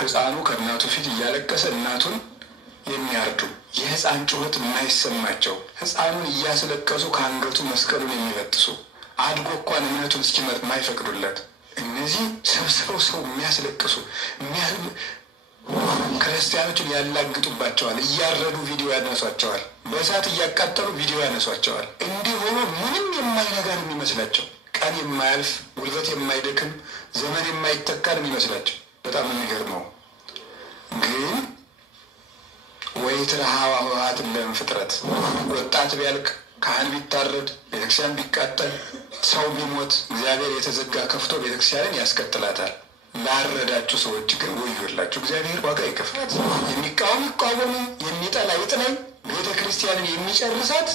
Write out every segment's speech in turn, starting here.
ሕፃኑ ከእናቱ ፊት እያለቀሰ እናቱን የሚያርዱ የሕፃን ጩኸት የማይሰማቸው ሕፃኑን እያስለቀሱ ከአንገቱ መስቀሉን የሚበጥሱ አድጎ እንኳን እምነቱን እስኪመርጥ የማይፈቅዱለት እነዚህ ሰብስበው ሰው የሚያስለቅሱ ክርስቲያኖችን ያላግጡባቸዋል። እያረዱ ቪዲዮ ያነሷቸዋል። በእሳት እያቃጠሉ ቪዲዮ ያነሷቸዋል። እንዲህ ሆኖ ምንም የማይነጋ ነው የሚመስላቸው። ቀን የማያልፍ ጉልበት የማይደክም ዘመን የማይተካ ነው የሚመስላቸው። በጣም የሚገርመው ግን ወይትረሃዋ ህወሓት ለም ፍጥረት ወጣት ቢያልቅ ካህን ቢታረድ ቤተክርስቲያን ቢቃጠል ሰው ቢሞት እግዚአብሔር የተዘጋ ከፍቶ ቤተክርስቲያንን ያስቀጥላታል። ላረዳችሁ ሰዎች ግን ወዮላችሁ፣ እግዚአብሔር ዋጋ ይከፍላል። የሚቃወም ይቃወሙ፣ የሚጠላ ይጥላኝ። ቤተ ክርስቲያንን የሚጨርሳት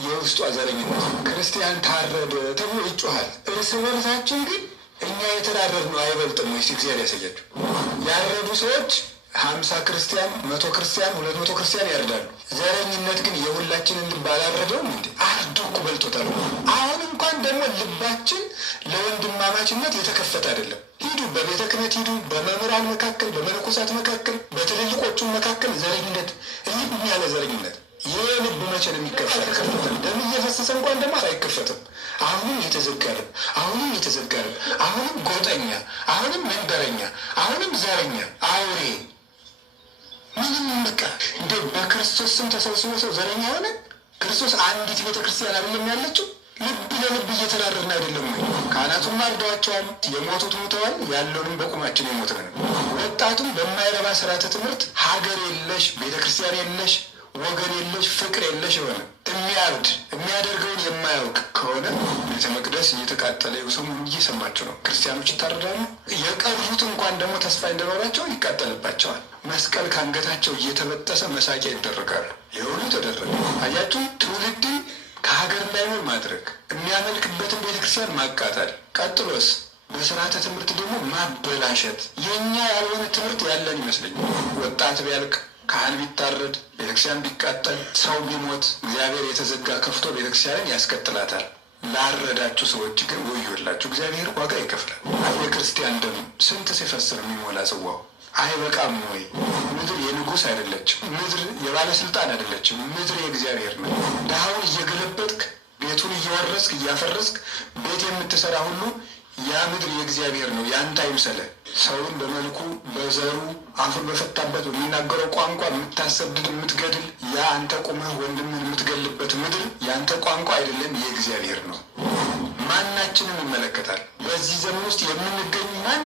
የውስጧ ዘረኝነት። ክርስቲያን ታረደ ተብሎ ይጮሃል። እርስ በርሳችን ግን እኛ የተዳረድ ነው አይበልጥም ወይስ? እግዚአብሔር ያሳያችሁ። ያረዱ ሰዎች 50 ክርስቲያን 100 ክርስቲያን 200 ክርስቲያን ያርዳሉ። ዘረኝነት ግን የሁላችንን ልብ አላረደውም እንዴ? አርዶ እኮ በልቶታል። አሁን እንኳን ደግሞ ልባችን ለወንድማማችነት የተከፈተ አይደለም። ሂዱ፣ በቤተ ክህነት ሂዱ፣ በመምህራን መካከል፣ በመነኮሳት መካከል፣ በትልልቆቹ መካከል ዘረኝነት እልም ያለ ዘረኝነት። ይህ ልብ መቼ ነው የሚከፈት? ደም እየፈሰሰ እንኳን ደግሞ አይከፈትም። አሁንም የተዘጋ ልብ፣ አሁንም የተዘጋ ልብ፣ አሁንም ጎጠኛ፣ አሁንም መንደረኛ፣ አሁንም ዘረኛ፣ አውሬ ምንም በቃ እንደ በክርስቶስ ስም ተሰብስቦ ሰው ዘረኛ የሆነ ክርስቶስ አንዲት ቤተ ክርስቲያን አይደለም ያለችው። ልብ ለልብ እየተዳረርን አይደለም ወይ? ካህናቱም አርደዋቸዋል፣ የሞቱት ሞተዋል፣ ያለውንም በቁማችን የሞትን ነው። ወጣቱም በማይረባ ስርዓተ ትምህርት ሀገር የለሽ ቤተ ክርስቲያን የለሽ ወገን የለሽ ፍቅር የለሽ የሆነ የሚያርድ የሚያደርገውን የማያውቅ ከሆነ ቤተ መቅደስ እየተቃጠለ ሰሞኑን እየሰማቸው ነው። ክርስቲያኖች ይታረዳሉ። የቀሩት እንኳን ደግሞ ተስፋ እንደኖራቸው ይቃጠልባቸዋል። መስቀል ከአንገታቸው እየተበጠሰ መሳቂያ ይደረጋሉ። የሆኑ ተደረገ። አያችሁ፣ ትውልድን ከሀገር እንዳይኖር ማድረግ፣ የሚያመልክበትን ቤተክርስቲያን ማቃጠል፣ ቀጥሎስ በስርዓተ ትምህርት ደግሞ ማበላሸት። የእኛ ያልሆነ ትምህርት ያለን ይመስለኛል። ወጣት ቢያልቅ ካህን ቢታረድ ቤተክርስቲያን ቢቃጠል ሰው ቢሞት እግዚአብሔር የተዘጋ ከፍቶ ቤተክርስቲያንን ያስቀጥላታል። ላረዳችሁ ሰዎች ግን ወዮላችሁ፣ እግዚአብሔር ዋጋ ይከፍላል። የክርስቲያን ደም ስንት ሲፈስ ነው የሚሞላ ጽዋው? አይበቃም ወይ? ምድር የንጉሥ አይደለችም። ምድር የባለስልጣን አይደለችም። ምድር የእግዚአብሔር ነው። ድሃውን እየገለበጥክ ቤቱን እየወረስክ እያፈረስክ ቤት የምትሰራ ሁሉ ያ ምድር የእግዚአብሔር ነው፣ ያንተ አይምሰልህ። ሰውን በመልኩ በዘሩ አፉን በፈታበት በሚናገረው ቋንቋ የምታሰድድ የምትገድል፣ ያ አንተ ቁመህ ወንድምን የምትገልበት ምድር ያንተ ቋንቋ አይደለም፣ የእግዚአብሔር ነው። ማናችንም ይመለከታል። በዚህ ዘመን ውስጥ የምንገኝ